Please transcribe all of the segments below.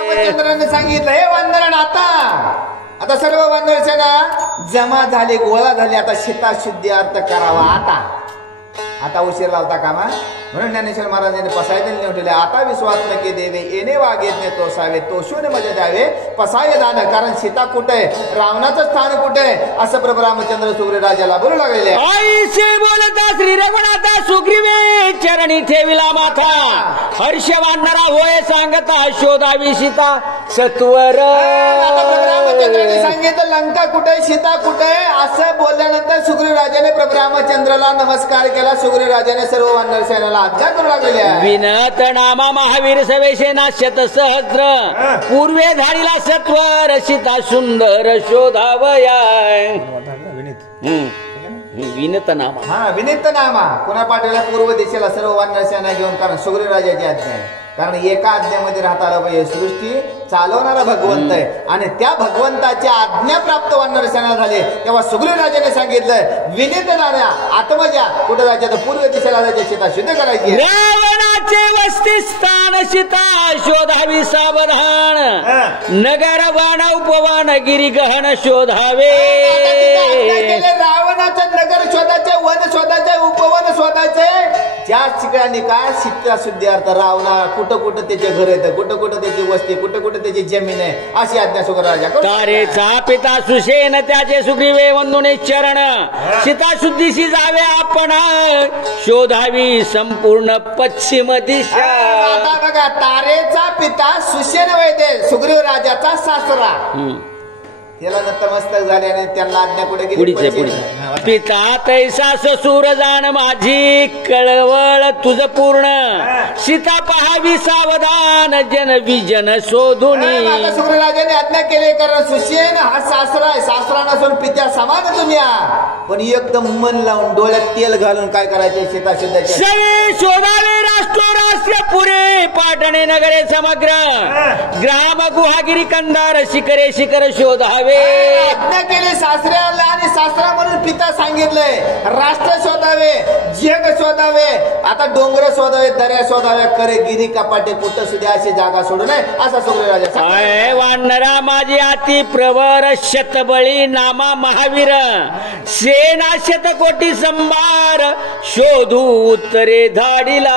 रामचंद्राने सांगितलं, हे वानर आता सर्व वानर सेना जमा झाली, गोळा झाली, आता सीता शुद्धी अर्थ करावा. आता उशीर लावता कामा. म्हणून ज्ञानेश्वर महाराजांनी पसायदान लिहून ठेवले, आता विश्वास नके देवे येणे वागेत तोसावे, तोषून मध्ये द्यावे पसाय दान. कारण सीता कुठे, रावणाचं स्थान कुठे, असं प्रभू रामचंद्र सुग्रीव राजाला बोलू लागलेले. बोलता श्री रघुनाथा सुग्रीवे चरणी ठेविला माथा, हर्ष वानरा होय सांगता शोधावी सीता सत्वर. आता प्रभू रामचंद्राने सांगितलं लंका कुठे, सीता कुठे, असं बोलल्यानंतर सुग्रीव राजाने प्रभू रामचंद्राला नमस्कार केला. सुग्रीव राजाने सर्व वानर सेनेला आज्ञा करू लागलेली आहे. विनत नामा महावीर सवेशेना शत सहस्र, पूर्वे धाडीला सत्वर सीता सुंदर शोधावया. विनत नामा, हा विनित नामा कोणा पाठवला, पूर्व दिशेला सर्व वानर सेना घेऊन. कारण सुग्रीव राजाची आज्ञा आहे. कारण एका आज्ञेमध्ये राहता आलं पाहिजे. सृष्टी चालवणारा भगवंत आहे आणि त्या भगवंताची आज्ञा प्राप्त वानर सेना झाली. तेव्हा सुग्रीव राजाने सांगितलं, विनित नाऱ्या आत्मजा कुठे जायचं, तर पूर्व दिशेला जायचे, सीता शुद्ध करायची. रावणाचे वस्ती स्थान सीता शोधावी सावधान, नगर वन उपवन गिरी गहन शोधावे. रावणाचं नगर शोधायचे, वन शोधायचे, उपवन शोधायचे. ज्या ठिकाणी काय सीता शुद्धी अर्थ, रावणा कुठं कुठं त्याचे घर येतं, कुठं कुठं त्याची वस्ती, कुठं कुठं त्याची जमीन आहे, अशी आज्ञा सुग्रीव राजा. तारेचा पिता सुषेण त्याचे सुग्रीवे वंदुने चरण, सीता शुद्धीशी जावे आपण शोधावी संपूर्ण पश्चिम दिशा. आता बघा, तारेचा पिता सुषेण वैद्य सुग्रीव राजाचा सासरा, त्याला नतमस्तक झाले आणि त्यांना आज्ञा कुठे गेली, पिता तैसा ससूर जाण माझी कळवळ तुझ पूर्ण, सीता पहावी सावधान जन विजन शोधून. आता सुग्रीव राजाने आज्ञा केली, कारण सुषेण हा सासरा आहे, सासरा नसून पित्या समान तुम्ही. पण एकदम मन लावून डोळ्यात तेल घालून काय करायचे, सीता शुद्धाचे सवे शोधावे राष्ट्र पुरे पाटणे नगरे समग्र, ग्राम गुहागिरी कंदार शिखरे शिखर शोधावे. आज्ञा केली सासऱ्याला आणि सासरा म्हणून पिता सांगितलंय, राष्ट्र शोधावे, जग शोधावे, आता डोंगर शोधावे, दर्या शोधावे, करे गिरी कपाटे कुठं सुद्धा अशी जागा सोडू नये, असा सुग्रीव राजा. वानरा माझी अति प्रवर शतबळी नामा महावीर, सेना शतकोटी संभार शोधू उत्तरे धाडीला.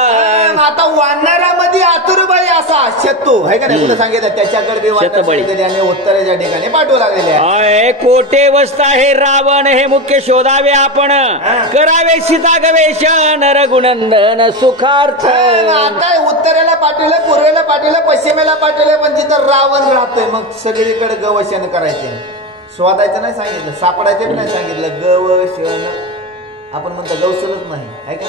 आता वानरामध्ये आतुरबळी असा शत्रू आहे का नाही, कुठं सांगितलं, त्याच्याकडे उत्तरेच्या ठिकाणी पाठवू लागले. कोटे वस्ता हे रावण हे मुख्य शोधावे आपण, करावे सीता गवेषण रघुनंदन सुखार्थ. आता उत्तरेला पाठवलं, पूर्वेला पाठवलं, पश्चिमेला पाठवलं, पण जिथं रावण राहतोय मग सगळीकडे गवेषण करायचे. शोधायचं नाही सांगितलं, सापडायचे पण नाही सांगितलं, गवेषण. आपण म्हणतो गवसलच नाही आहे का,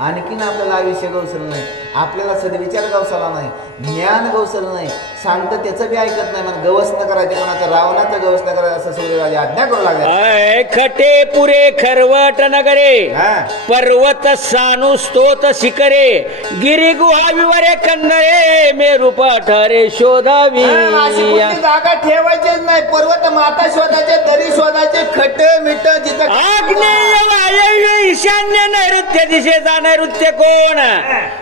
आणखीन आपल्याला आयुष्य गवसलं नाही, आपल्याला सदविचार गवसला नाही, ज्ञान गवसलं नाही, सांगतं त्याचं बी ऐकत नाही. मग गवस न करायचं, कोणाचं रावणाचं गवस न करायचं, असं सुग्रीव राजा आज्ञा करू लागले. खटे पुरे खरवट नगरे, पर्वत सानु स्तोत शिखरे, गिरी गुहा विवरे कंदरे, मेरू पठारे शोधावी. जागा ठेवायचीच नाही, पर्वत माता शोधायचे, दरी शोधायचे, खट मिठ जिथं. आग्नेय वायव्य ईशान्य नैऋत्य दिशेचा नैऋत्य कोण,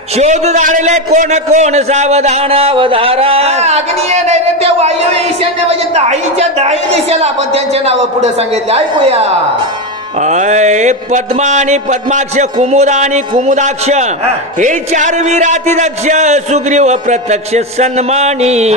शोध धाडले कोण कोण सावधान अवधारा. आग्नेय नैऋत्य वायव्य ईशान्य म्हणजे दाईच्या दाई दिशेला आपण त्यांचे नाव पुढे सांगितले, ऐकूया. पद्मा आणि पद्माक्ष, कुमुदा आणि कुमुदाक्ष, हे चार वीराती दक्ष, सुग्रीव प्रत्यक्ष सन्मानी.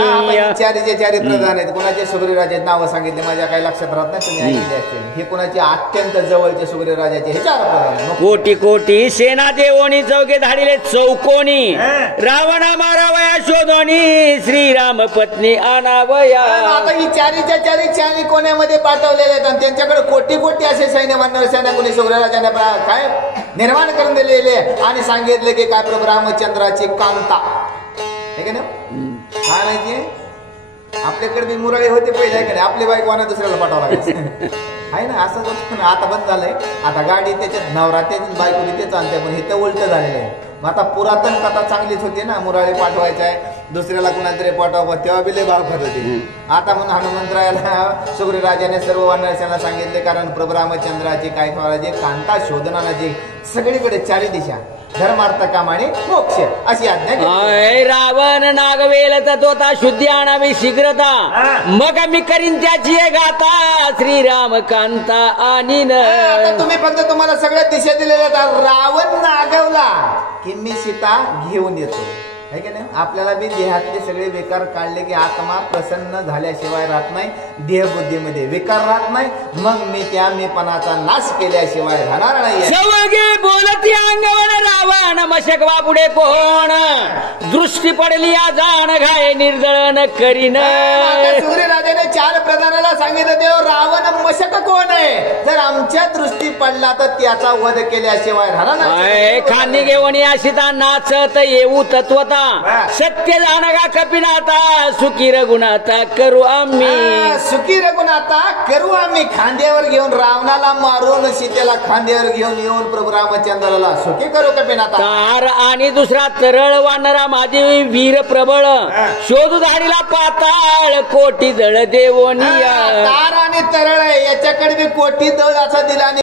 चारीचे चारी प्रधान आहेत. कुणाचे सुग्रीव राजाचे नाव सांगितले, माझ्या काही लक्षात राहत नाही, तुम्ही ऐकले असतील. हे कुणाचे अत्यंत जवळचे सुग्रीव राजाचे हे चार प्रधान. कोटी कोटी सेना देवोनी चौके धाडिले चौकोनी, रावणा मारावया शोधोनी, श्रीराम पत्नी आणावया. आता ही चारीच्या चारी कोण्यामध्ये पाठवलेले आहेत आणि त्यांच्याकडे कोटी कोटी असे सैन्य सेना कोणी सुग्रीव राजाने काय निर्माण करून दिलेले आणि सांगितले की काय प्रभू रामचंद्राची कांता आहे का नाही, आपल्याकडे बी मुराळी होते पहिले आहे का नाही, आपली बाईक वाना दुसऱ्याला पाठवावं लागायचं आहे ना. असं आता बंद झालंय, आता गाडी त्याच्यात नवरा त्याच्यात बायको बी तेच आणते, पण हे तर उलट झालेलं आहे. मग आता पुरातन कथा चांगलीच होती ना, मुराळी पाठवायचं आहे, दुसऱ्याला कुणातरी पाठवा, तेव्हा बी लय भाव खात होते. आता म्हणून हनुमंतरायाला सुग्रीव राजाने सर्व वानरांना सांगितले, कारण प्रभू रामचंद्राची काय करायचे, कांता शोधनाची सगळीकडे चारी दिशा. धर्मार्थ काम आणि मोक्ष अशी आज्ञा केली. अय रावण नागवेल तत्वता शुद्धी आणावी शीघ्रता मग मी करीन त्याची गाता श्रीराम कांता आणि आता तुम्ही फक्त तुम्हाला सगळ्या दिशा दिलेल्या आहेत. रावण नागवला की मी सीता घेऊन येतो है की नाही. आपल्याला बी देहातले सगळे विकार काढले की आत्मा प्रसन्न झाल्याशिवाय राहत नाही, देहबुद्धीमध्ये विकार राहत नाही, मग मी त्या मीपणाचा नाश केल्याशिवाय राहणार नाही. सवगे बोलती अंगवन रावण मशक पुढे पोहण दृष्टी पडली जाण घाय निर्दळन करीन. सूर्यराजाने 4 प्रधानाला सांगितलं देव रावण मशक कोण आहे, जर आमच्या दृष्टी पडला तर त्याचा वध केल्याशिवाय राहणार नाही. खांदी घेऊन अशिता नाचत येऊ तत्वता सत्य जाणगा कपिनाता सुखी रघुनाथा करू आम्ही. सुखी रघुनाथा करू आम्ही. खांद्यावर घेऊन रावणाला मारून सीतेला खांद्यावर घेऊन येऊन प्रभू रामचंद्राला सुखी करू कपिनाथा. तार आणि दुसरा तरळ वानरा माझी वीर प्रबळ शोधू धाडीला पाताळ कोटी दळ देवोनिया. तार आणि तरळ याच्याकडे बी कोटी दळ असा दिला आणि